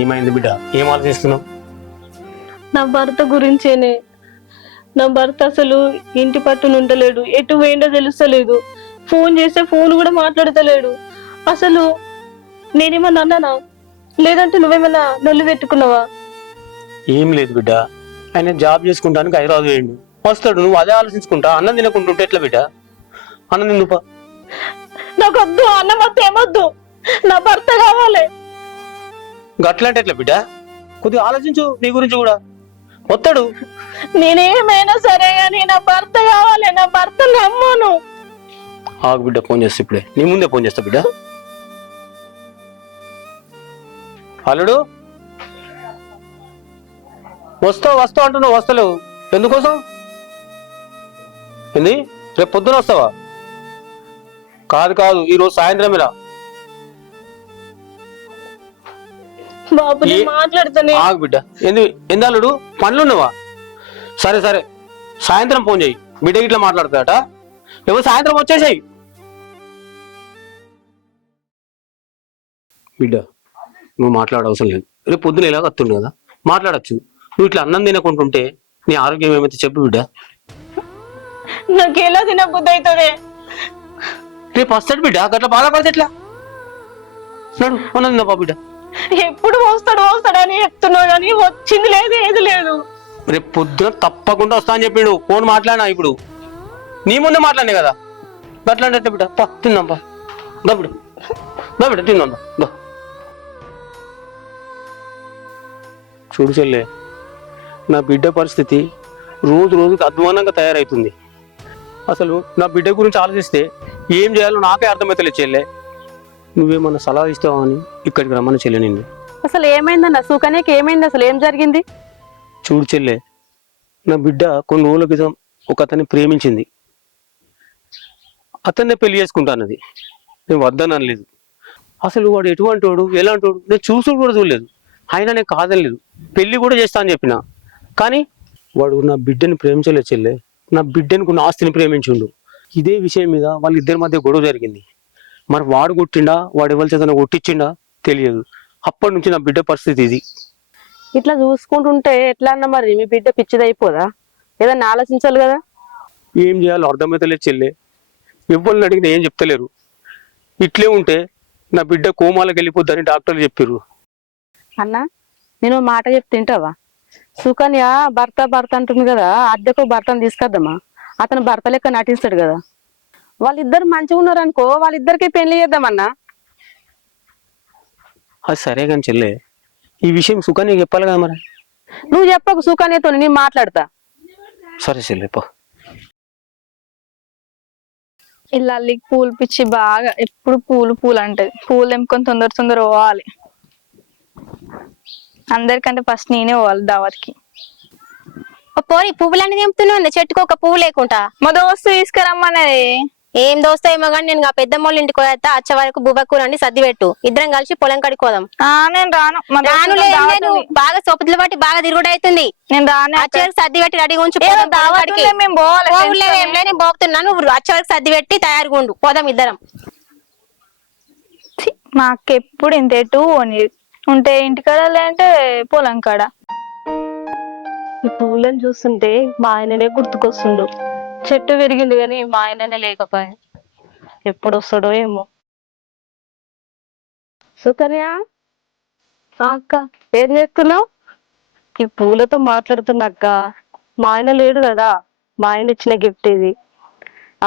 ఏమైంది బిడ్డ? ఏం ఆలోచిస్తున్నావు? నా భర్త గురించేనే. నా భర్త అసలు ఇంటి పట్టున ఉండలేడు, ఎటు పోయిండో తెలుస్తలేదు. ఫోన్ చేస్తే ఫోన్ కూడా మాట్లాడతలేడు. అసలు నేనేమన్నా అన్నానా? లేదంటే నువ్వేమన్నా నొల్లు పెట్టుకున్నావా? ఏం లేదు బిడ్డ, ఆయన జాబ్ చేసుకుంటానికి హైదరాబాద్ వేయండు, వస్తాడు. నువ్వు అదే ఆలోచించుకుంటా అన్నం తినకుంటుంటే ఎట్లా బిడ్డ? అన్నం తిందుపా. నాకు వద్దు, అన్నం వద్దు, ఏమొద్దు, నా భర్త కావాలి. గట్లంటే ఎట్లా బిడ్డ? కొద్దిగా ఆలోచించు, నీ గురించి కూడా వస్తాడు. నేనేమైనా సరే గానీ నా భర్త కావాలి, నా భర్త నమ్మను. ఆగు బిడ్డ, ఫోన్ చేస్తా ఇప్పుడే, నీ ముందే ఫోన్ చేస్తా బిడ్డ. అల్లుడు, వస్తావు అంటున్నావు, వస్తలేవు ఎందుకోసం? ఏంది, రేపు పొద్దున వస్తావా? కాదు, ఈరోజు సాయంత్రం ఇలా. బాబు నేను మాట్లాడుతానే. ఆగు బిడ్డ, ఎందు అల్లుడు పనులున్నావా? సరే సాయంత్రం ఫోన్ చేయి, బిడ్డ ఇట్లా మాట్లాడుతాడట. ఎవరు సాయంత్రం వచ్చేసాయి బిడ్డ. నువ్వు మాట్లాడవసరం లేదు, రేపు పొద్దున ఇలా వస్తుండు కదా, మాట్లాడచ్చు. నువ్వు ఇట్లా అన్నం తినకుంటుంటే నీ ఆరోగ్యం ఏమైతే చెప్పు బిడ్డ. నాకు ఎలా తినబుద్ధి అవుతుంది? రేపు వస్తాడు బిడ్డ, అట్లా బాధపడితే ఎట్లా? నడు అన్నం తినపా బిడ్డ. ఎప్పుడు వస్తాడని చెప్తున్నావు కానీ వచ్చింది లేదు, ఏది లేదు. రేపు పొద్దున తప్పకుండా వస్తా అని చెప్పిండు. ఫోన్ మాట్లాడినా ఇప్పుడు, నీ ముందే మాట్లాడినా కదా. అట్లా అంటే బిడ్డ, పా తిందాంపా, దా బిడ్డ తిందాం. చూడు చెల్లె, నా బిడ్డ పరిస్థితి రోజుకి అధ్వానంగా తయారవుతుంది. అసలు నా బిడ్డ గురించి ఆలోచిస్తే ఏం చేయాలో నాకే అర్థమైతలేదు చెల్లె. నువ్వేమన్నా సలహా ఇస్తావా అని ఇక్కడికి రమ్మని చెల్లె నిన్ను. అసలు ఏమైందన్న సుకన్యకి? ఏమైంది అసలు? ఏం జరిగింది? చూడు చెల్లె, నా బిడ్డ కొన్ని రోజుల క్రితం ఒక అతన్ని ప్రేమించింది. అతన్నే పెళ్లి చేసుకుంటానది. నేను వద్దని అనలేదు. అసలు వాడు ఎటువంటి వాడు, ఎలాంటి వాడు నేను చూసుడు కూడా చూడలేదు. అయినా నేను కాదనలేదు, పెళ్లి కూడా చేస్తా అని చెప్పిన. కానీ వాడు నా బిడ్డని ప్రేమించలేదు చెల్లె. నా బిడ్డని కొన్ని ఆస్తిని ప్రేమించిండు. ఇదే విషయం మీద వాళ్ళిద్దరి మధ్య గొడవ జరిగింది. మరి వాడు కొట్టిండా, వాడు ఎవరి చేతన కొట్టించిండా తెలియదు. అప్పటి నుంచి నా బిడ్డ పరిస్థితి ఇది. ఇట్లా చూసుకుంటుంటే ఎట్లా అన్న? మరి మీ బిడ్డ పిచ్చిదైపోదా? ఏదన్నా ఆలోచించాలి కదా. ఏం చేయాలో అర్థమైతలేదు చెల్లె. ఎవరిని అడిగినా ఏం చెప్తలేరు. ఇట్లే ఉంటే నా బిడ్డ కోమాలకు వెళ్ళిపోద్దని డాక్టర్లు చెప్పారు. అన్న, నేను మాట చెప్తే తింటావా? సుకన్య భర్త అంటుంది కదా, అద్దెకు భర్తను తీసుకొద్దామా? అతను భర్త లెక్క నటిస్తాడు కదా. వాళ్ళిద్దరు మంచిగా ఉన్నారు అనుకో, వాళ్ళిద్దరికి పెళ్లి చేద్దామన్నా. అది సరే కానీ చెల్లె, ఈ విషయం సుకన్యకి చెప్పాలి కదా. మరి నువ్వు చెప్పకు, సుకన్యతో నేను మాట్లాడతా. సరే చెల్లె పో. ఇల్లాలికి పూలు పిచ్చి బాగా, ఎప్పుడు పూలు అంటది. పూలు తెంపుకొని తొందర పోవాలి. అందరికంటే ఫస్ట్ నేనే పోవాలి దావత్కి. పోరి పువ్వులన్నీ తెంపుతున్నావు, చెట్టుకు ఒక పువ్వు లేకుండా. మా దోస్తు తీసుకురమ్మన్నది. ఏం దోస్తా ఏమో కానీ నేను పెద్దమ్మోళ్ళ ఇంటికి పోయేస్తా. వచ్చే వరకు బుబ్బకూర అండి సర్ది పెట్టు, ఇద్దరం కలిసి పొలం కడికి పోదాం. నేను రాను. బాగా సొప్పులు బట్టి బాగా తిరుగుడు అవుతుంది. నేను రాను. వచ్చే వరకు సర్ది పెట్టి రెడీగా ఉంచు. మేము పోవాలి. నేను పోతున్నాను, వచ్చే వరకు సర్ది పెట్టి తయారుగా ఉండు, పోదాం ఇద్దరం. మా అక్క ఎప్పుడు ఇంత ఎటు ఉంటే ఇంటికాడ, లేదంటే పొలం కాడ. ఈ పువ్వులను చూస్తుంటే మా ఆయననే గుర్తుకొస్తుండు. చెట్టు విరిగింది కానీ మా ఆయననే లేకపోయా. ఎప్పుడు వస్తాడో ఏమో. సుకన్య, అక్క ఏం చేస్తున్నావు? ఈ పూలతో మాట్లాడుతున్నా అక్క. మా ఆయన లేడు కదా, మా ఆయన ఇచ్చిన గిఫ్ట్ ఇది.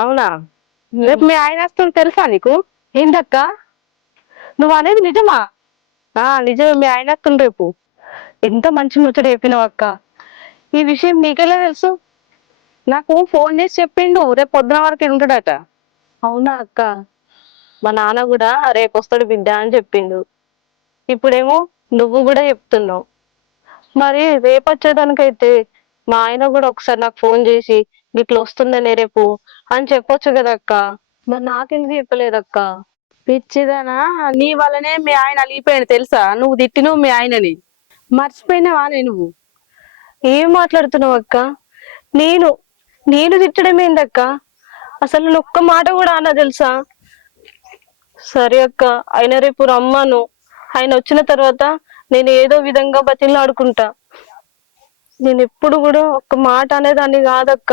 అవునా? రేపు మీ ఆయన వస్తుంది తెలుసా నీకు? ఏంటక్క నువ్వు అనేది నిజమా? నిజమే, మీ ఆయన వస్తుంది రేపు. ఎంత మంచి ముచ్చట చెప్పినావు అక్క. ఈ విషయం నీకెలా తెలుసు? నాకు ఫోన్ చేసి చెప్పిండు, రేపు పొద్దున వరకు ఉంటాడట. అవునా అక్క? మా నాన్న కూడా రేపు వస్తాడు బిడ్డ అని చెప్పిండు. ఇప్పుడేమో నువ్వు కూడా చెప్తున్నావు. మరి రేపు వచ్చేదానికైతే మా ఆయన కూడా ఒకసారి నాకు ఫోన్ చేసి ఇట్లా వస్తుందనే రేపు అని చెప్పొచ్చు కదా అక్క. మరి నాకెందుకు చెప్పలేదక్క? పిచ్చిదనా, నీ వల్లనే మీ ఆయన అలిగిపోయాడు తెలుసా? నువ్వు తిట్టినవు మీ ఆయనని, మర్చిపోయినావా? నువ్వు ఏం మాట్లాడుతున్నావు అక్క? నేను తిట్టడం ఏందక్క? అసలు నేను ఒక్క మాట కూడా అన్నా తెలుసా? సరే అక్క, ఆయన రేపు రమ్మను. ఆయన వచ్చిన తర్వాత నేను ఏదో విధంగా బతిలాడుకుంటా. నేను ఎప్పుడు కూడా ఒక్క మాట అనేదాన్ని కాదక్క.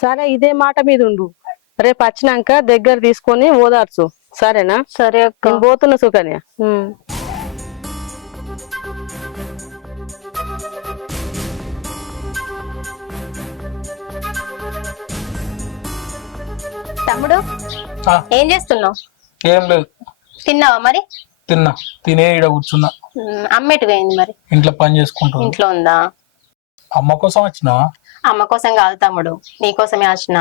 సరే ఇదే మాట మీద ఉండు, రేపు వచ్చినాక దగ్గర తీసుకొని ఓదార్చు, సరేనా? సరే అక్క. నేను పోతున్నా సుకన్య. ఉమ్. తమ్ముడు ఆ, ఏం చేస్తున్నావు? ఏం లేదు, తిన్నావా మరి? తిన్నా. తినే ఈడ కూర్చున్నా. అమ్మ ఎటు పోయింది మరి? ఇంట్లో పని చేసుకుంటున్నా. ఇంట్లో ఉందా? అమ్మ కోసం వచ్చినావా? అమ్మ కోసం కాదు తమ్ముడు, నీ కోసమే వచ్చిన.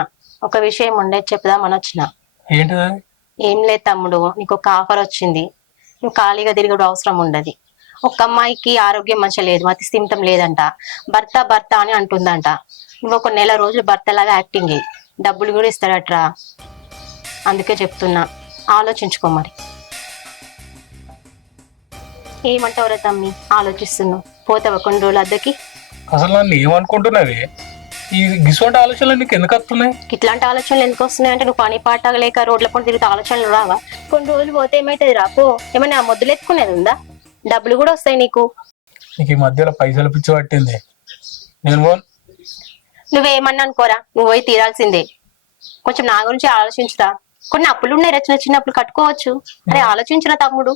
ఒక విషయం ఉండే చెప్దామని వచ్చిన. ఏంటిది అది? ఏం లేదు తమ్ముడు, నీకు ఒక ఆఫర్ వచ్చింది. నువ్వు ఖాళీగా తిరగడం అవసరం ఉండదు. ఒక అమ్మాయికి ఆరోగ్యం మంచిగా లేదు, మతి స్థిమితం లేదంట. భర్త భర్త అని అంటుందంట. నువ్వు ఒక నెల రోజులు భర్తలాగా యాక్టింగ్ చేయి, డబ్బులు కూడా ఇస్తాడట్రా. అందుకే చెప్తున్నా, ఆలోచించుకో మరి. ఏమంటావురా తమ్మి, ఆలోచిస్తున్నావు? పోతావా కొన్ని రోజులు అద్దెకి? అసలు నన్ను ఏమనుకుంటున్నది? ఈ గిసువంటి ఆలోచనలు నీకు ఎందుకు వస్తున్నాయి? ఇట్లాంటి ఆలోచనలు ఎందుకు వస్తున్నాయి అంటే, నువ్వు పని పాట లేక రోడ్ల పని తిరిగితే ఆలోచనలు రావా? కొన్ని రోజులు పోతే ఏమైతుంది రాపో. ఏమైనా మొద్దులు ఎత్తుకునేది ఉందా? డబ్బులు కూడా వస్తాయి నీకు. నీకు ఈ మధ్యలో పైసలు పిచ్చి పట్టింది. నేను పోను. నువ్వేమన్నా అనుకోరా, నువ్వు పోయి తీరాల్సిందే. కొంచెం నా గురించి ఆలోచించురా. కొన్ని అప్పులు ఉన్నాయి, చిన్న చిన్న అప్పులు కట్టుకోవచ్చు. అరే ఆలోచించురా తమ్ముడు.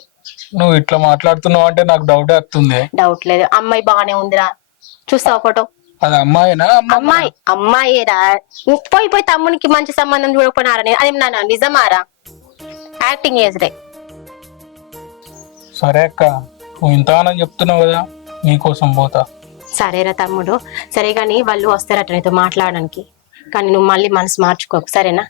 నువ్వు ఇట్లా మాట్లాడుతున్నావు అంటే నాకు డౌట్ వస్తుంది. డౌట్ లేదు, అమ్మాయి బాగానే ఉందిరా. చూస్తావా ఫోటో? అది అమ్మాయినా? అమ్మాయి అమ్మాయేరా. పోయి తమ్మునికి మంచి సంబంధం చూడకపోయినారని అది నా నిజమారా? యాక్టింగ్ చేసరే. సరే అక్క, నువ్వు ఇంతగానని చెప్తున్నావు కదా, నీకోసం పోతా. సరేరా తమ్ముడు, సరే గాని వాళ్ళు వస్తారట నీతో మాట్లాడడానికి. కానీ నువ్వు మళ్ళీ మనసు మార్చుకోకు, సరేనా?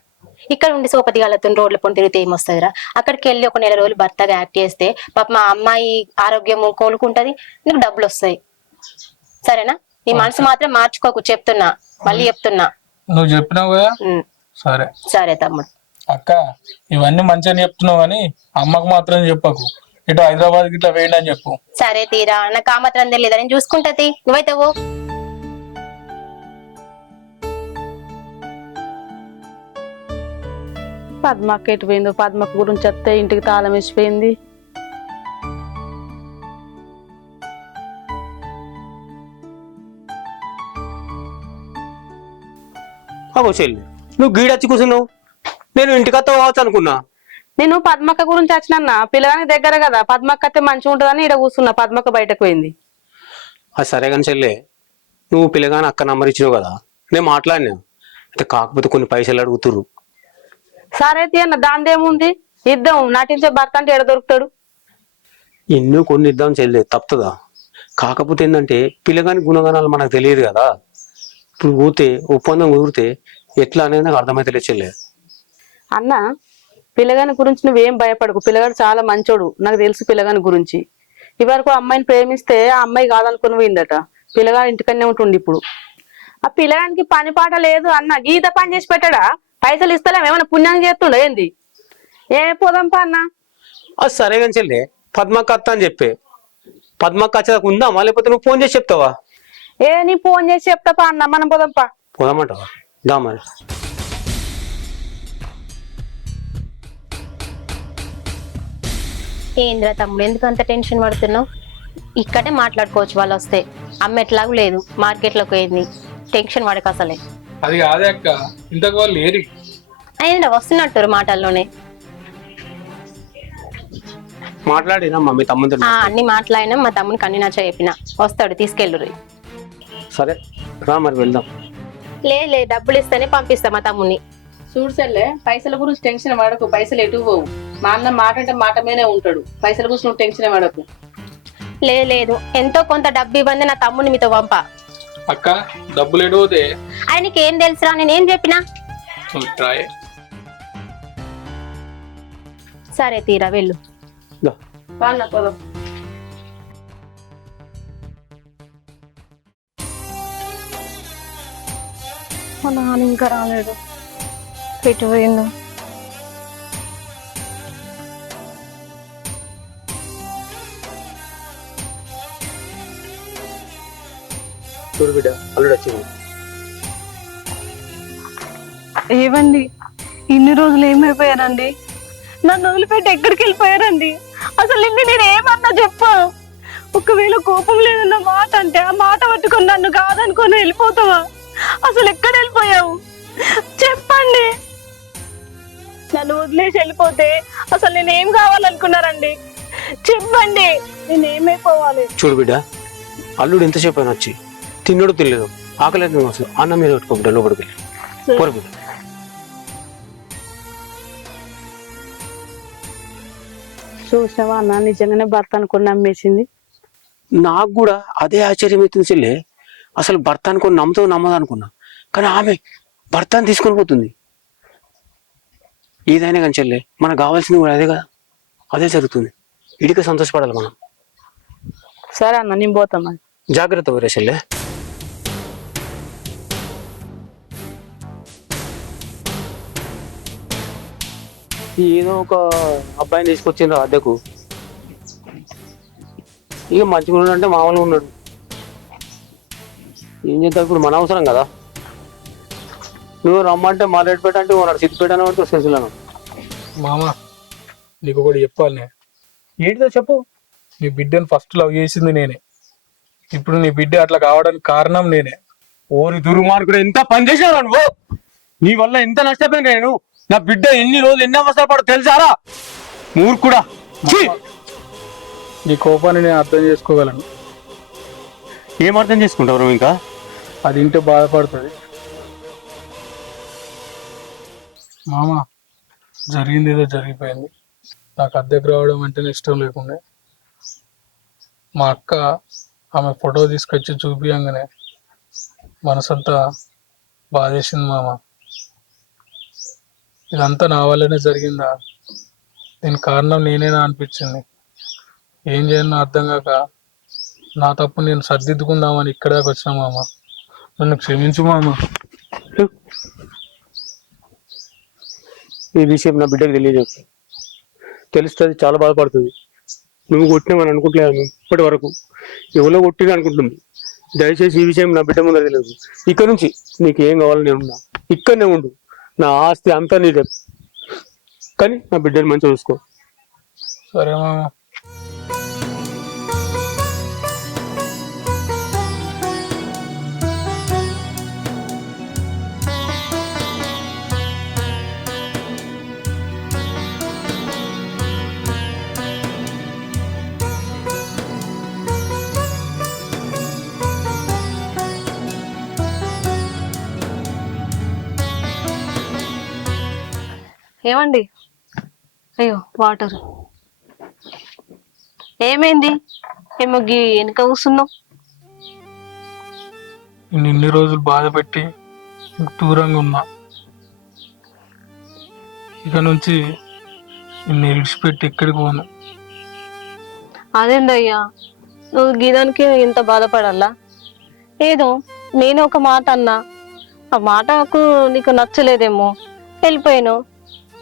ఇక్కడ ఉండి సోపతిగాలతో రోడ్ల పొండి తిరిగితే ఏమొస్తుందిరా? అక్కడికి వెళ్ళి ఒక నెల రోజులు భర్తగా యాక్ట్ చేస్తే పాప మా అమ్మాయి ఆరోగ్యం కోలుకుంటది, నీకు డబ్బులు వస్తాయి. సరేనా? నీ మనసు మాత్రం మార్చుకోకు, చెప్తున్నా, మళ్ళీ చెప్తున్నా. నువ్వు చెప్పినావు కదా. సరే సరే తమ్ముడు. అక్క, ఇవన్నీ మంచిగా చెప్తున్నావు కానీ అమ్మకు మాత్రం చెప్పకు. ఇటు హైదరాబాద్ ఇట్లా వేయండి అని చెప్పు. సరే తీరా, నాకు ఆ మాత్రం తెలియదా? నేను చూసుకుంటది, నువ్వైతే ఓ. పద్మక్క ఎటు పోయిందో, పద్మక్క గురించి వస్తే ఇంటికి తాళం వేసిపోయింది. అగో చెల్లి, నువ్వు గీడొచ్చి కూర్చున్నావు. నేను ఇంటికత్త పోవచ్చు అనుకున్నా. నేను పద్మక్క గురించి వచ్చినన్నా, పిల్లగానికి దగ్గర కదా, పద్మక్క అయితే మంచిగా ఉంటుందని ఇక్కడ కూర్చున్నా. పద్మక్క బయటకు పోయింది. అది సరే కానీ చెల్లె, నువ్వు పిల్లగాని అక్క నంబర్ ఇచ్చినావు కదా, నేను మాట్లాడినా. అయితే కాకపోతే కొన్ని పైసలు అడుగుతుర్రు. సరే అన్న, దాందేముంది, ఇద్దాం. నటించే భర్త అంటే ఎడ దొరుకుతాడు? ఎన్నో కొన్ని ఇద్దాం చెల్లె, తప్పుతుందా? కాకపోతే ఏంటంటే పిల్లగాని గుణగణాలు మనకు తెలియదు కదా. ఇప్పుడు పోతే ఒప్పందం కుదిరితే ఎట్లా అనేది నాకు అర్థమైతే చెల్లె. అన్న, పిల్లగాని గురించి నువ్వేం భయపడకు. పిల్లగాడు చాలా మంచోడు, నాకు తెలుసు పిల్లగాని గురించి. ఇవరకు అమ్మాయిని ప్రేమిస్తే ఆ అమ్మాయి కాదనుకుని పోయిందట. పిల్లగాడు ఇంటికనే ఉంటుంది ఇప్పుడు. ఆ పిల్లగానికి పని పాట లేదు అన్న, గీత పని చేసి పెట్టాడా? పైసలు ఇస్తలేం, ఏమైనా పుణ్యానికి చేస్తుండ ఏంది? ఏ పోదాంపా అన్న. అది సరే కానీ చెల్లె, పద్మక్క అత్త అని చెప్పే. పద్మక్క వచ్చేదాకా ఉందామా, లేకపోతే నువ్వు ఫోన్ చేసి చెప్తావా? నీ ఫోన్ చేసి చెప్తాపా అన్న, మనం పోదాంపా. పోదామంటావా? దా మరి. ఏంద్రా తమ్ముడు, ఎందుకు అంత టెన్షన్ పడుతున్నావు? ఇక్కడే మాట్లాడుకోవచ్చు, వాళ్ళు వస్తే. అమ్మ ఎట్లాగూ లేదు, మార్కెట్లోకి పోయింది. టెన్షన్ పడక అసలే. అది కాదే అక్క, ఇంతకు వాళ్ళు లేరు. అయినా వస్తున్నట్టు మాటల్లోనే. మాట్లాడినా మీ తమ్ముతో? అన్ని మాట్లాడినా, మా తమ్మునికి అన్ని నచ్చ చెప్పిన. వస్తాడు, తీసుకెళ్ళరు. సరే రా మరి వెళ్దాం. లే డబ్బులు ఇస్తేనే పంపిస్తా మా తమ్ముని. చూడు సెల్లే, పైసల గురించి టెన్షన్ పడకు. పైసలు ఎటు పోవు. మా అన్న మాట అంటే మాట మీదే ఉంటాడు. పైసల గురించి నువ్వు టెన్షన్ పడకు. లేదు, ఎంతో కొంత డబ్బు ఇవ్వండి, నా తమ్ముని మీతో పంప. అక్క, డబ్బులు ఎడిపోతే ఆయనకి ఏం తెలుసురా, నేనేం చెప్పినా? సరే తీరా, వెళ్ళు. దా. వాళ్ళ పోదాం. మా నాన్న ఇంకా రాలేడు, ఎటు పోయిందో? చూడు బిడ్డ, అల్లుడు వచ్చింది. ఏవండి, ఇన్ని రోజులు ఏమైపోయారండి? నన్ను వదిలిపెట్టి ఎక్కడికి వెళ్ళిపోయారండి? అసలు నిన్ను నేను ఏమన్నా చెప్పు. ఒకవేళ కోపం లేదన్న మాట అంటే ఆ మాట పట్టుకొని నన్ను కాదనుకొని వెళ్ళిపోతావా? అసలు ఎక్కడ వెళ్ళిపోయావు చెప్పండి. నన్ను వదిలేసి వెళ్ళిపోతే అసలు నేనేం కావాలనుకున్నారండి చెప్పండి. నేనేమైపోవాలి? చూడు బిడ్డ, అల్లుడు ఎంతసేపు అయినా వచ్చి తిన్నడు తినలేదు, ఆకలి అసలు అన్నం మీద పెట్టుకోబిడ్డ, లోపలికి వెళ్ళి పోరు బిడ్డ. చూసావా అన్న, నిజంగానే భర్త అనుకుని నమ్మేసింది. నాకు కూడా అదే ఆశ్చర్యం అవుతుంది చెల్లె. అసలు భర్త అనుకుని నమ్మతో నమ్మదు అనుకున్నా, కానీ ఆమె భర్తను తీసుకొని పోతుంది. ఏదైనా కానీ చెల్లె, మనకు కావాల్సింది కూడా అదే కదా, అదే జరుగుతుంది. ఇడికి సంతోషపడాలి మనం. సరే అన్న, నేను పోతామా. జాగ్రత్త పోరే చెల్లె. ఏదో ఒక అబ్బాయిని తీసుకొచ్చిండ్రు అద్దెకు. ఇక మంచిగా ఉన్నాడు అంటే మామూలుగా ఉన్నాడు. ఏం చేద్దాం ఇప్పుడు, మన అవసరం కదా. నువ్వు రమ్మంటే మారేడుపేట అంటే ఉన్నాడు, సిద్దిపేట అని పడితే సిరిసిల్లను. మామ నీకు ఒకటి చెప్పాలి నేను. ఏంటిదో చెప్పు. నీ బిడ్డను ఫస్ట్ లవ్ చేసింది నేనే. ఇప్పుడు నీ బిడ్డ అట్లా కావడానికి కారణం నేనే. ఓరి దుర్మార్గుడు, ఎంత పని చేసావు నువ్వు. నీ వల్ల ఎంత నష్టపోయినా నేను. నా బిడ్డ ఎన్ని రోజులు ఎన్ని అవసరం పడో తెలుసారా మూర్ఖుడా. నీ కోపాన్ని నేను అర్థం చేసుకోగలను. ఏం అర్థం చేసుకుంటావు నువ్వు? ఇంకా అది ఇంటే బాధపడుతుంది. మామ జరిగింది ఏదో జరిగిపోయింది. నాకు అద్దెకు రావడం అంటేనే ఇష్టం లేకుండా మా అక్క ఆమె ఫోటో తీసుకొచ్చి చూపియంగానే మనసంతా బాధేసింది మామ. ఇదంతా నా వల్లనే జరిగిందా, దీనికి కారణం నేనేనా అనిపించింది. ఏం చేయను అర్థం కాక నా తప్పు నేను సర్దిద్దుకుందామని ఇక్కడ దాకా వచ్చిన మామ. నన్ను క్షమించు మామ. ఈ విషయం నా బిడ్డకు తెలియదు. తెలుస్తుంది, చాలా బాధపడుతుంది. నువ్వు కొట్టినామని అనుకుంటలేను ఇప్పటి వరకు. ఎవరో కొట్టినా అనుకుంటుంది. దయచేసి ఈ విషయం నా బిడ్డ ముందర తెలియదు. ఇక్కడ నుంచి నీకు ఏం కావాలో నేను ఉన్నా, ఇక్కడనే ఉండు. నా ఆస్తి అంతా నీదే, కానీ నా బిడ్డని మంచిగా చూసుకో. సరే మామ. ఏమండి? అయ్యో వాటర్. ఏమైంది? ఏమో వెనక కూర్చున్నావు. నేను ఇన్ని రోజులు బాధ పెట్టి దూరంగా ఉన్నా. ఇక నుంచి నిన్ను విడిచిపెట్టి ఎక్కడికి పోను. అదేందయ్యా, నువ్వు గీదానికి ఇంత బాధపడాలా? ఏదో నేను ఒక మాట అన్నా, ఆ మాటకు నీకు నచ్చలేదేమో వెళ్ళిపోయాను.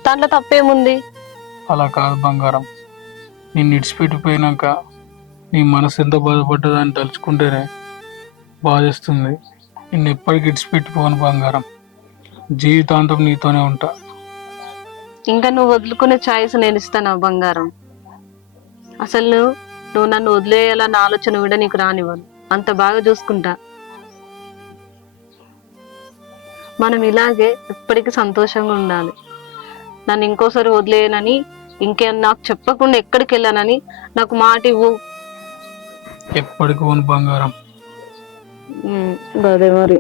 దాంట్లో తప్పేముంది? అలా కాదు బంగారం. నిన్ను విడిచిపెట్టిపోయినాక నీ మనసు ఎంత బాధపడ్డదని తలుచుకుంటేనే బాధేస్తుంది. నిన్ను ఎప్పటికి విడిచిపెట్టిపోను బంగారం. జీవితాంతం నీతోనే ఉంటా. ఇంకా నువ్వు వదులుకునే ఛాయిస్ నేను ఇస్తాను బంగారం. అసలు నువ్వు నన్ను వదిలేయాలన్న ఆలోచన కూడా నీకు రానివ్వను. అంత బాగా చూసుకుంటా. మనం ఇలాగే ఎప్పటికీ సంతోషంగా ఉండాలి. నన్ను ఇంకోసారి వదిలేయనని, ఇంకేం నాకు చెప్పకుండా ఎక్కడికి వెళ్ళానని నాకు మాట ఇవ్వు. ఎప్పటికి పోను బంగారం. అదే మరి.